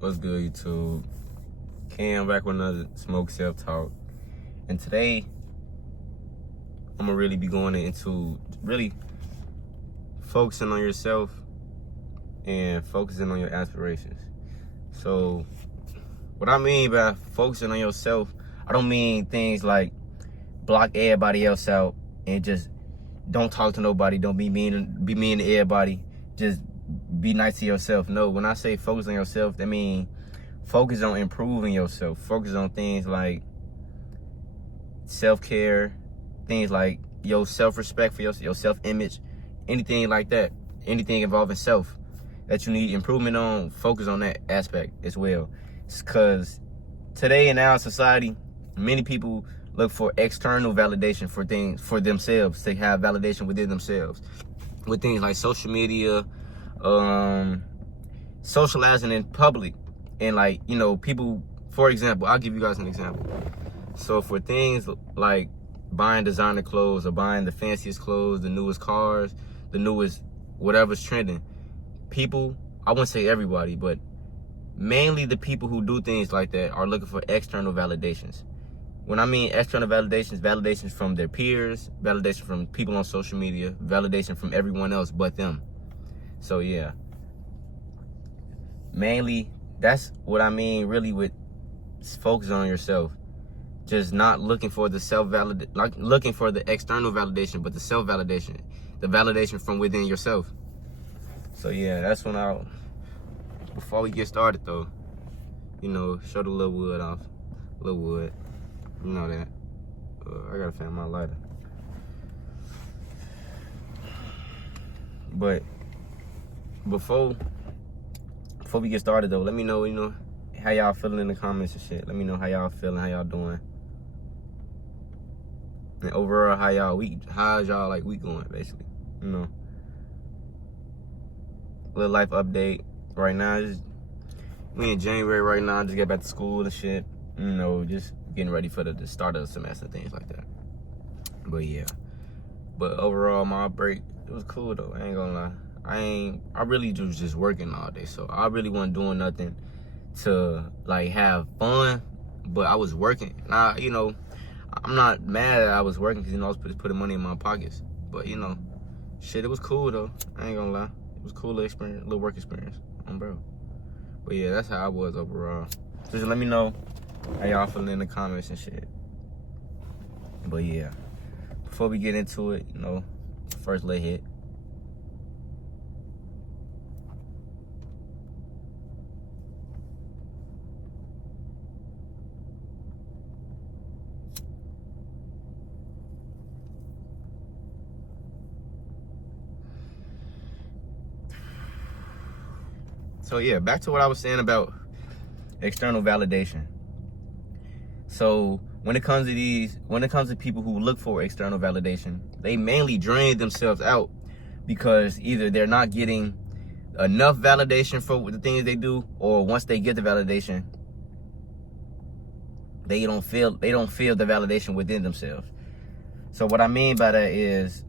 What's good, YouTube? Cam back with another Smoke Self Talk. And today, I'm gonna really be going into really focusing on yourself and focusing on your aspirations. So, what I mean by focusing on yourself, I don't mean things like block everybody else out and just don't talk to nobody, don't be mean to everybody, just be nice to yourself. No, when I say focus on yourself, that means focus on improving yourself. Focus on things like self-care, things like your self-respect for your self-image, anything like that, anything involving self that you need improvement on, focus on that aspect as well. Because today in our society, many people look for external validation for things for themselves. They have validation within themselves with things like social media, socializing in public, and like, people, for example, I'll give you guys an example. So for things like buying designer clothes or buying the fanciest clothes, the newest cars, the newest whatever's trending, people, I wouldn't say everybody, but mainly the people who do things like that are looking for external validations. When I mean external validations from their peers, validation from people on social media, validation from everyone else but them. So yeah, mainly that's what I mean really with focusing on yourself. Just not looking for the looking for the external validation, but the self-validation, the validation from within yourself. So yeah, that's when before we get started though, show the little wood off. Little wood, you know that. I gotta find my lighter. But before we get started though, let me know, how y'all feeling in the comments and shit. Let me know how y'all feeling, how y'all doing. And overall, how's y'all like week going, basically, Little life update right now. We in January right now, just get back to school and shit. Just getting ready for the start of the semester, things like that. But yeah. But overall, my break, it was cool though. I ain't gonna lie. I really was just working all day, so I really wasn't doing nothing to like have fun, but I was working. And I'm not mad that I was working because, I was putting money in my pockets. But, shit, it was cool though. I ain't gonna lie. It was a cool little work experience. Bro. But yeah, that's how I was overall. Just let me know how y'all feeling in the comments and shit. But yeah, before we get into it, first let hit. So yeah, back to what I was saying about external validation. So when it comes to people who look for external validation, they mainly drain themselves out because either they're not getting enough validation for the things they do, or once they get the validation, they don't feel the validation within themselves. So what I mean by that is,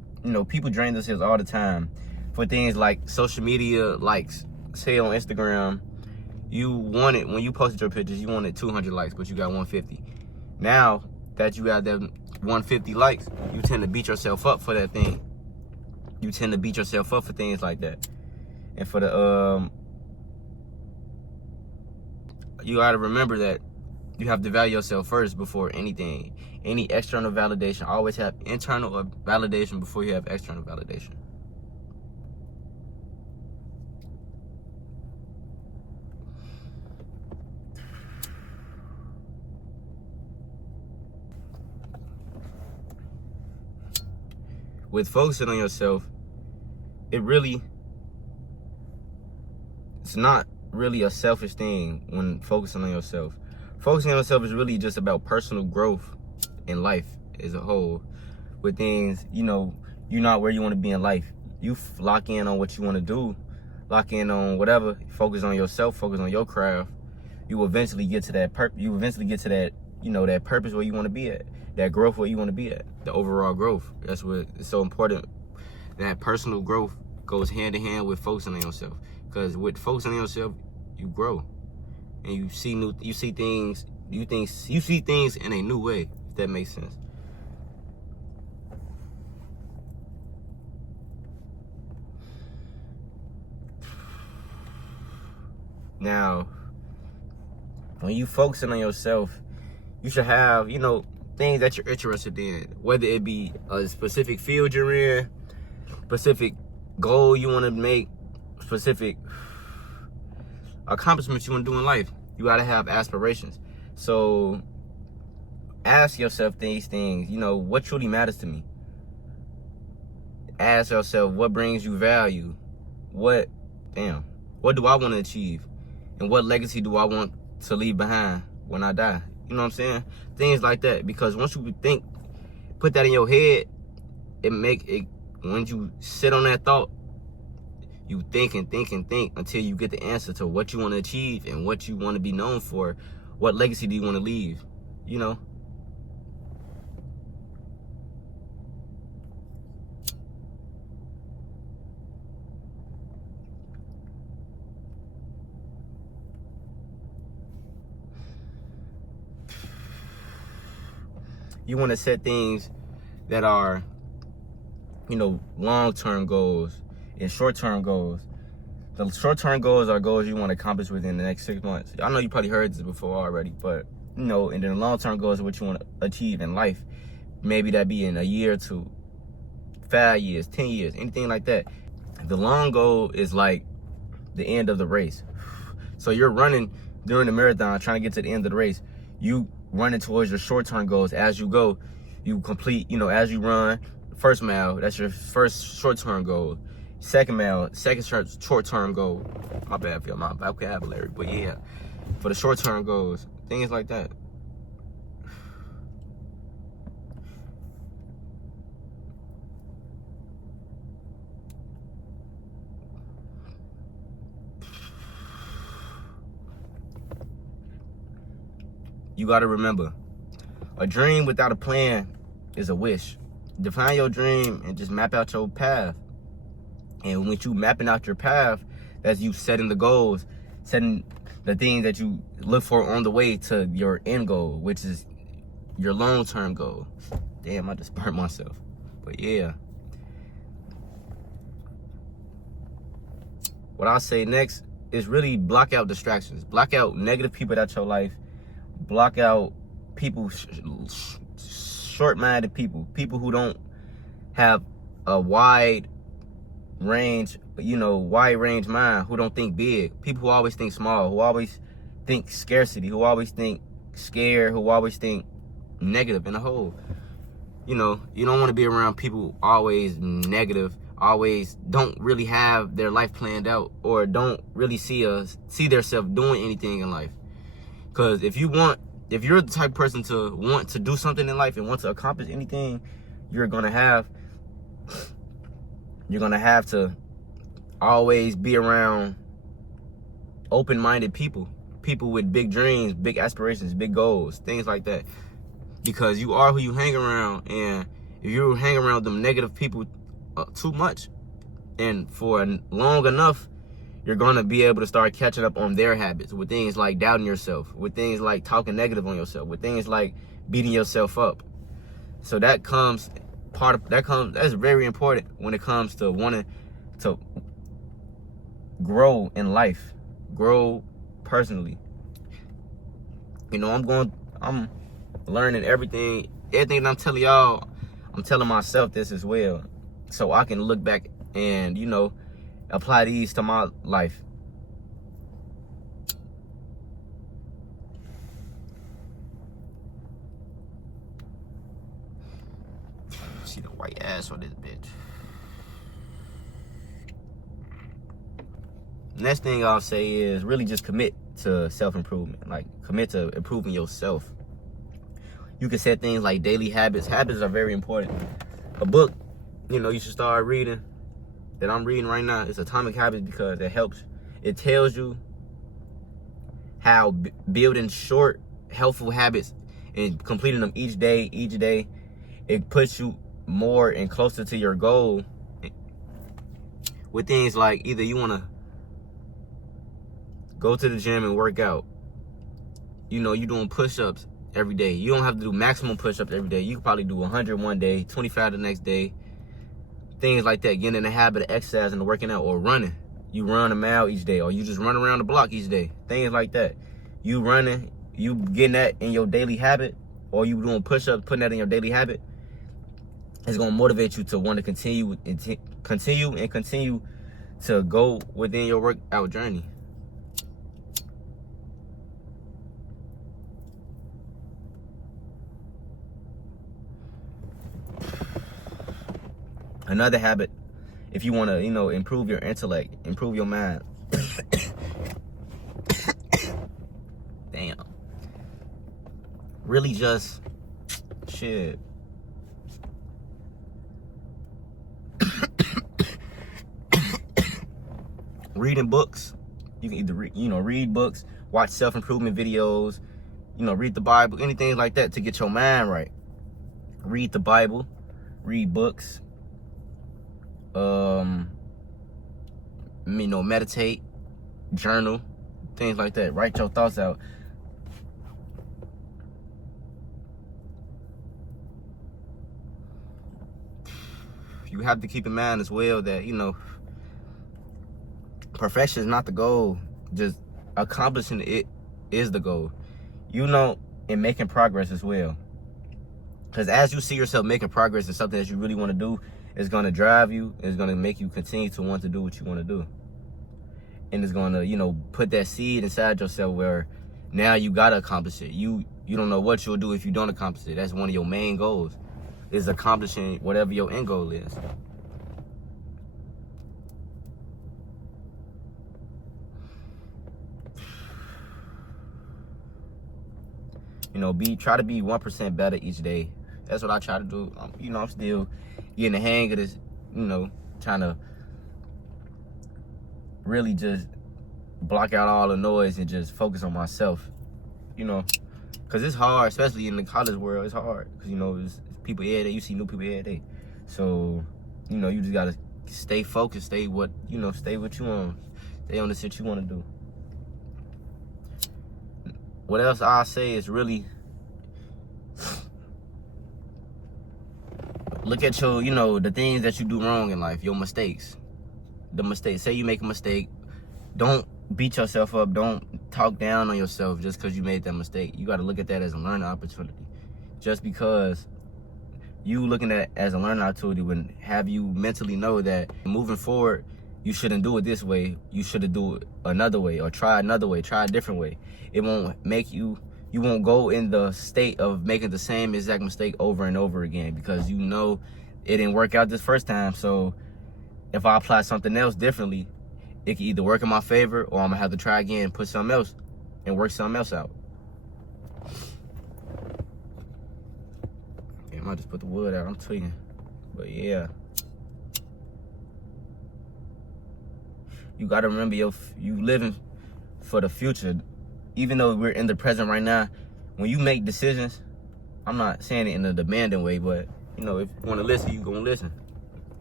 people drain themselves all the time for things like social media likes. Say on Instagram, when you posted your pictures, you wanted 200 likes, but you got 150. Now that you got that 150 likes, you tend to beat yourself up for that thing. You tend to beat yourself up for things like that. And for you gotta remember that you have to value yourself first before anything. Any external validation, always have internal validation before you have external validation. With focusing on yourself, it's not really a selfish thing when focusing on yourself. Focusing on yourself is really just about personal growth in life as a whole. With things, you're not where you want to be in life. You lock in on what you want to do, lock in on whatever, focus on yourself, focus on your craft. You eventually get to that that purpose where you want to be at, that growth where you want to be at, the overall growth. That's what is so important. That personal growth goes hand in hand with focusing on yourself. Because with focusing on yourself, you grow. and you see things in a new way, if that makes sense. Now, when you focusing on yourself, you should have, things that you're interested in, whether it be a specific field you're in, specific goal you want to make, specific accomplishments you want to do in life. You got to have aspirations. So ask yourself these things, what truly matters to me? Ask yourself, what brings you value? What do I want to achieve? And what legacy do I want to leave behind when I die? You know what I'm saying? Things like that. Because once you put that in your head, when you sit on that thought, you think and think and think until you get the answer to what you want to achieve and what you want to be known for. What legacy do you want to leave? You want to set things that are, long-term goals and short-term goals. The short-term goals are goals you want to accomplish within the next 6 months. I know you probably heard this before already, but, and then the long-term goals are what you want to achieve in life. Maybe that be in a year or two, 5 years, 10 years, anything like that. The long goal is like the end of the race. So you're running during the marathon, trying to get to the end of the race. You running towards your short-term goals. As you go, you complete, as you run first mile, that's your first short-term goal. Second mile, second short-term goal. My bad for my vocabulary, but yeah, for the short-term goals, things like that. You got to remember, a dream without a plan is a wish. Define your dream and just map out your path. And when you mapping out your path, that's you setting the goals, setting the things that you look for on the way to your end goal, which is your long-term goal. Damn, I just burnt myself. But yeah. What I'll say next is really block out distractions. Block out negative people out your life. Block out people, short-minded people who don't have a wide range mind, who don't think big, people who always think small, who always think scarcity, who always think scared, who always think negative in the whole. You don't want to be around people always negative, always don't really have their life planned out, or don't really see themselves doing anything in life. Because if you're the type of person to want to do something in life and want to accomplish anything, you're gonna have to always be around open-minded people with big dreams, big aspirations, big goals, things like that. Because you are who you hang around, and if you hang around them negative people too much and for long enough, you're gonna be able to start catching up on their habits with things like doubting yourself, with things like talking negative on yourself, with things like beating yourself up. So that's very important when it comes to wanting to grow in life, grow personally. I'm learning everything that I'm telling y'all. I'm telling myself this as well, so I can look back and apply these to my life. See the white ass on this bitch. Next thing I'll say is really just commit to self-improvement. Like, commit to improving yourself. You can set things like daily habits. Habits are very important. A book, you should start reading, that I'm reading right now, is Atomic Habits, because it tells you how building short, helpful habits and completing them each day, it puts you more and closer to your goal. With things like, either you want to go to the gym and work out, you know, you doing push-ups every day. You don't have to do maximum push-ups every day. You can probably do 100 one day, 25 the next day. Things like that. Getting in the habit of exercising and working out, or running. You run a mile each day, or you just run around the block each day. Things like that. You running, you getting that in your daily habit, or you doing push-ups, putting that in your daily habit, it's going to motivate you to want to continue to go within your workout journey. Another habit, if you want to, you know, improve your intellect, improve your mind. Damn. Really just, shit. Reading books. You can either read books, watch self-improvement videos, read the Bible, anything like that to get your mind right. Read the Bible, read books, meditate, journal, things like that. Write your thoughts out. You have to keep in mind as well that, perfection is not the goal. Just accomplishing it is the goal. And making progress as well. Because as you see yourself making progress in something that you really want to do, it's going to drive you. It's going to make you continue to want to do what you want to do. And it's going to, put that seed inside yourself where now you got to accomplish it. You don't know what you'll do if you don't accomplish it. That's one of your main goals, is accomplishing whatever your end goal is. Try to be 1% better each day. That's what I try to do. I'm still getting the hang of this, trying to really just block out all the noise and just focus on myself, because it's hard, especially in the college world. It's hard because, it's people every day. You see new people every day. So, you just got to stay focused, stay what you want, stay on the shit you want to do. What else I'll say is really look at your, the things that you do wrong in life, your mistakes. The mistakes. Say you make a mistake. Don't beat yourself up. Don't talk down on yourself just because you made that mistake. You got to look at that as a learning opportunity. Just because you looking at it as a learning opportunity would have you mentally know that moving forward, you shouldn't do it this way. You should do it another way, or try another way, try a different way. It won't make you won't go in the state of making the same exact mistake over and over again, because it didn't work out this first time. So if I apply something else differently, it can either work in my favor, or I'm gonna have to try again and put something else and work something else out. I might just put the wood out. I'm tweaking. But yeah. You gotta remember you living for the future. Even though we're in the present right now, when you make decisions, I'm not saying it in a demanding way, but if you wanna listen, you gonna listen.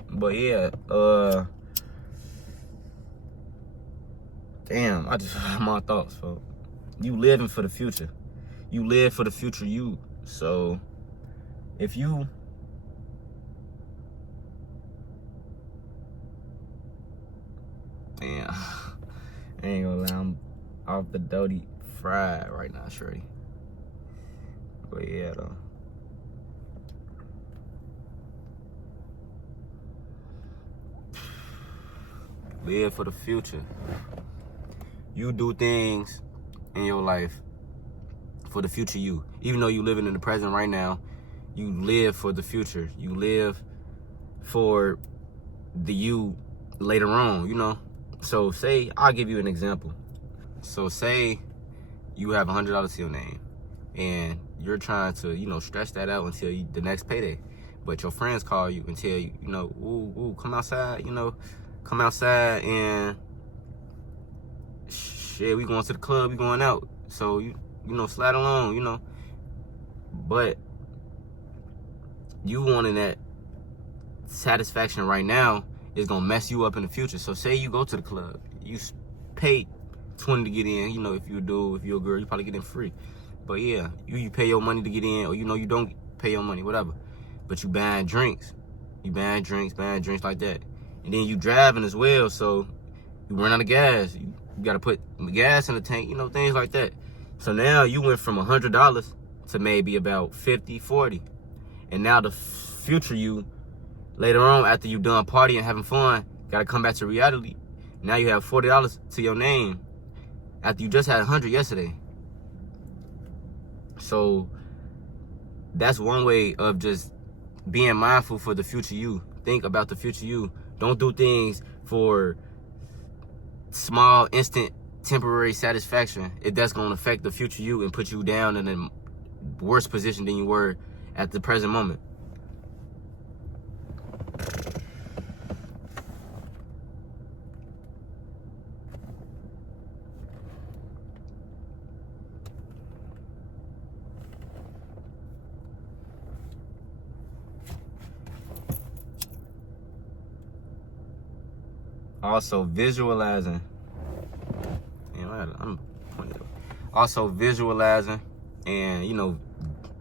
But yeah, damn, I just have my thoughts, folks. You living for the future. You live for the future you. So if you damn, I ain't gonna lie, I'm off the doty fried right now, shorty. But yeah, though. Live for the future. You do things in your life for the future you. Even though you living in the present right now, you live for the future. You live for the you later on, So say, I'll give you an example. So say you have $100 to your name, and you're trying to, stretch that out until the next payday. But your friends call you and tell you, ooh, come outside, come outside and shit, we going to the club, we going out. So, slide along, But you wanting that satisfaction right now is going to mess you up in the future. So say you go to the club, you pay $20 to get in. You know, if you're a girl, you probably get in free. But yeah, you pay your money to get in, or you don't pay your money, whatever. But you buying drinks. You buying drinks like that. And then you driving as well, so you run out of gas. You gotta put gas in the tank, things like that. So now you went from $100 to maybe about 50, 40. And now the future you, later on, after you done partying, having fun, gotta come back to reality. Now you have $40 to your name after you just had 100 yesterday. So that's one way of just being mindful for the future you. Think about the future you. Don't do things for small, instant, temporary satisfaction. That's going to affect the future you and put you down in a worse position than you were at the present moment. Also visualizing. Also visualizing and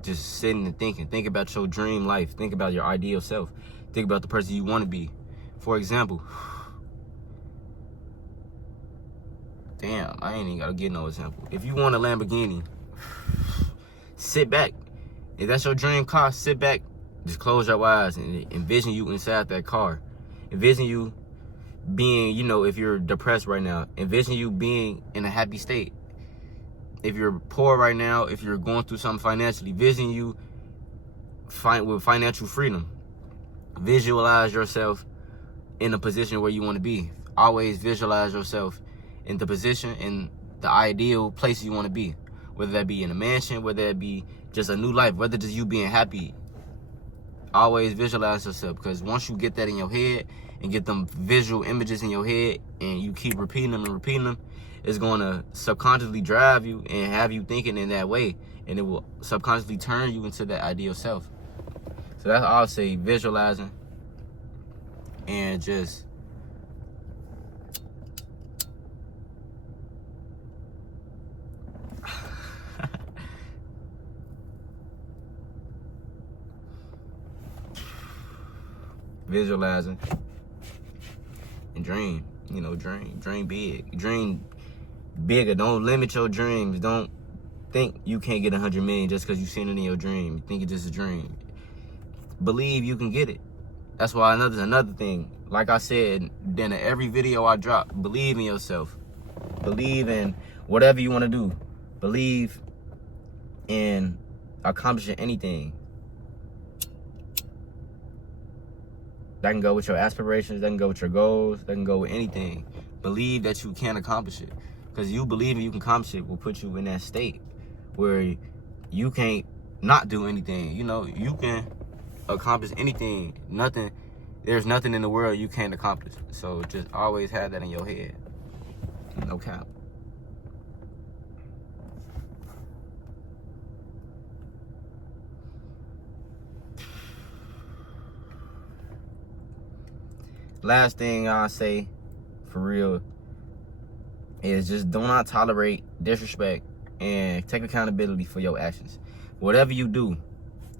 just sitting and thinking. Think about your dream life. Think about your ideal self. Think about the person you want to be. For example, damn, I ain't even gotta get no example. If you want a Lamborghini, sit back. If that's your dream car, sit back. Just close your eyes and envision you inside that car. Envision you being, if you're depressed right now, envision you being in a happy state. If you're poor right now, if you're going through something financially, envision you with financial freedom. Visualize yourself in a position where you want to be. Always visualize yourself in the position, in the ideal place you want to be. Whether that be in a mansion, whether that be just a new life, whether just you being happy. Always visualize yourself, because once you get that in your head and get them visual images in your head and you keep repeating them, it's going to subconsciously drive you and have you thinking in that way, and it will subconsciously turn you into that ideal self. So that's all I'll say, visualizing and just visualizing and dream, dream big, dream bigger. Don't limit your dreams. Don't think you can't get 100 million just because you seen it in your dream. You think it's just a dream. Believe you can get it. That's why another thing, like I said, then in every video I drop, believe in yourself. Believe in whatever you want to do. Believe in accomplishing anything. That can go with your aspirations, that can go with your goals, that can go with anything. Believe that you can accomplish it. Because you believing you can accomplish it will put you in that state where you can't not do anything. You can accomplish anything. There's nothing in the world you can't accomplish. So just always have that in your head. No cap. Last thing I'll say, for real, is just do not tolerate disrespect and take accountability for your actions. Whatever you do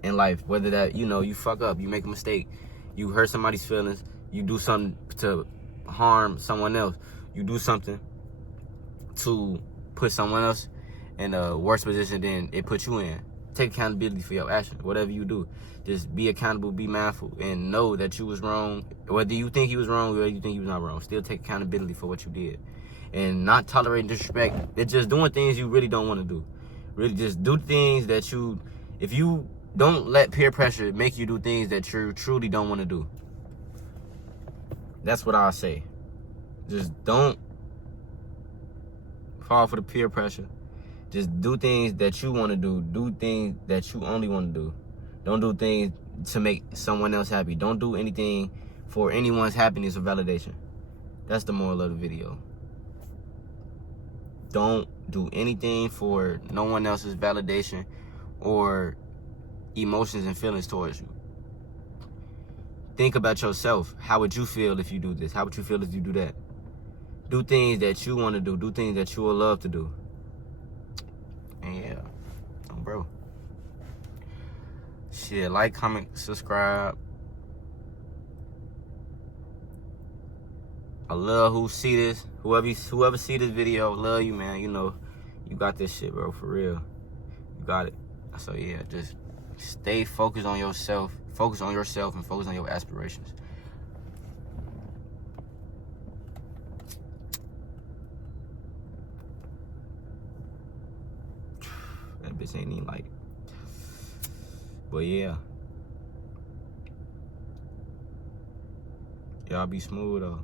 in life, whether that, you fuck up, you make a mistake, you hurt somebody's feelings, you do something to harm someone else, you do something to put someone else in a worse position than it put you in. Take accountability for your actions. Whatever you do, just be accountable, be mindful, and know that you was wrong. Whether you think you was wrong or you think you was not wrong, still take accountability for what you did. And not tolerating disrespect. It's just doing things you really don't want to do. Really just do things that if you don't let peer pressure make you do things that you truly don't want to do. That's what I'll say. Just don't fall for the peer pressure. Just do things that you want to do. Do things that you only want to do. Don't do things to make someone else happy. Don't do anything for anyone's happiness or validation. That's the moral of the video. Don't do anything for no one else's validation or emotions and feelings towards you. Think about yourself. How would you feel if you do this? How would you feel if you do that? do things that you want to do things that you will love to do. And yeah, bro. Shit, like, comment, subscribe. I love who see this. Whoever see this video, love you, man. You know, you got this shit, bro, for real. You got it. So yeah, just stay focused on yourself. Focus on yourself and focus on your aspirations. That bitch ain't even like it. But yeah. Y'all be smooth though.